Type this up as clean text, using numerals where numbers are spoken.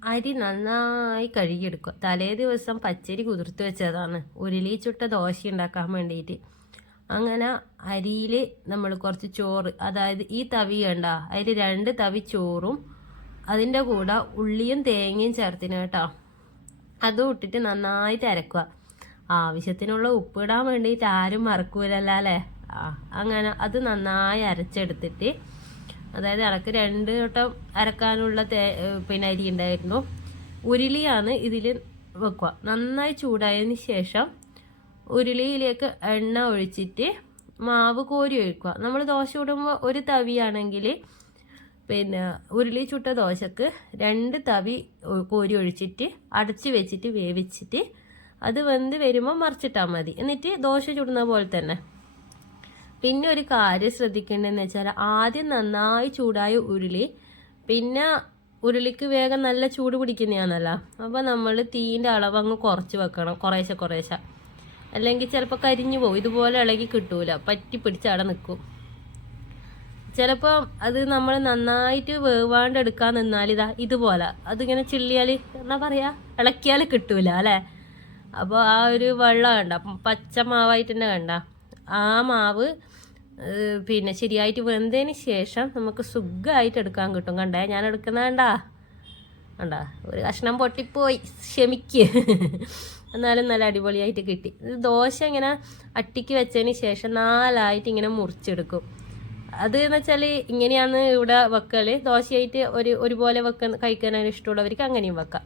അരി നന്നായി കഴുകിയെടുക്കുക. തലേ ദിവസം പച്ചരി കുതിർത്ത് വെച്ചതാണ് ഉരുളി ചുട്ട ദോശ ഉണ്ടാക്കാൻ വേണ്ടിയിട്ട്. അങ്ങനെ അരിയിൽ നമ്മൾ കുറച്ച് ചോറ്, അതായത് ഈ തവി കണ്ട അതിൽ 2 തവി ചോറും അതിൻ്റെ കൂടെ ഉള്ളിയും തേങ്ങയും ചേർത്തിന് കേട്ടോ. അതും ഇട്ടിട്ട് നന്നായിട്ട് അരക്കുക. ആവശ്യത്തിനുള്ള ഉപ്പ് ഇടാൻ വേണ്ടിയിട്ട് ആരും മറക്കൂലല്ലോ അല്ലേ. അങ്ങനെ അത് നന്നായി അരച്ചെടുത്തിട്ട്, അതായത് ഇടയ്ക്ക് 2 വട്ടം അരക്കാനുള്ള പിന്നെ അരി ഉണ്ടായിരുന്നു. ഉരുളിയാണ് ഇതിൽ വെക്കുക. നന്നായി ചൂടായതിന് ശേഷം ഉരുളിയിലേക്ക് എണ്ണ ഒഴിച്ചിട്ട് മാവ് കോരി ഒഴിക്കുക. നമ്മൾ ദോശ ചുടുമ്പോൾ 1 തവിയാണെങ്കിൽ പിന്നെ ഉരുളി ചുട്ട ദോശക്ക് 2 തവി കോരി ഒഴിച്ചിട്ട് അടച്ച് വെച്ചിട്ട് വേവിച്ചിട്ട് അത് വെന്ത് വരുമ്പോൾ മറിച്ചിട്ടാൽ മതി. എന്നിട്ട് ദോശ ചുടുന്ന പോലെ തന്നെ. പിന്നെ ഒരു കാര്യം ശ്രദ്ധിക്കേണ്ടതെന്ന് വെച്ചാൽ ആദ്യം നന്നായി ചൂടായ ഉരുളി, പിന്നെ ഉരുളിക്ക് വേഗം നല്ല ചൂട് പിടിക്കുന്നതാണല്ലോ. അപ്പോൾ നമ്മൾ തീൻ്റെ അളവ് അങ്ങ് കുറച്ച് വെക്കണം, കുറേശ്ശെ. അല്ലെങ്കിൽ ചിലപ്പോൾ കരിഞ്ഞു പോകും. ഇതുപോലെ ഇളകി കിട്ടൂല, പറ്റി പിടിച്ചവിടെ നിൽക്കും. ചിലപ്പോൾ അത് നമ്മൾ നന്നായിട്ട് വേവാണ്ട് എടുക്കാൻ നിന്നാൽ ഇതുപോലെ അതിങ്ങനെ ചിള്ളിയാൽ എന്നാ പറയുക, ഇളക്കിയാൽ കിട്ടൂല അല്ലേ. അപ്പോൾ ആ ഒരു വെള്ളം കണ്ട, പച്ച മാവായിട്ട് തന്നെ കണ്ട, ആ മാവ് പിന്നെ ശരിയായിട്ട് വെന്തതിന് ശേഷം നമുക്ക് സുഖമായിട്ട് എടുക്കാൻ കിട്ടും. കണ്ടേ ഞാൻ എടുക്കുന്ന കണ്ടാ ഒരു കഷ്ണം പൊട്ടിപ്പോയി, ക്ഷമിക്ക്. എന്നാലും നല്ല അടിപൊളിയായിട്ട് കിട്ടി. ദോശ ഇങ്ങനെ അട്ടിക്ക് വെച്ചതിന് ശേഷം 4ആയിട്ട് ഇങ്ങനെ മുറിച്ചെടുക്കും. അത് എന്ന് വെച്ചാൽ ഇങ്ങനെയാണ് ഇവിടെ വെക്കൽ. ദോശയായിട്ട് ഒരുപോലെ കഴിക്കാനാണ് ഇഷ്ടമുള്ളവർക്ക് അങ്ങനെയും വെക്കാം.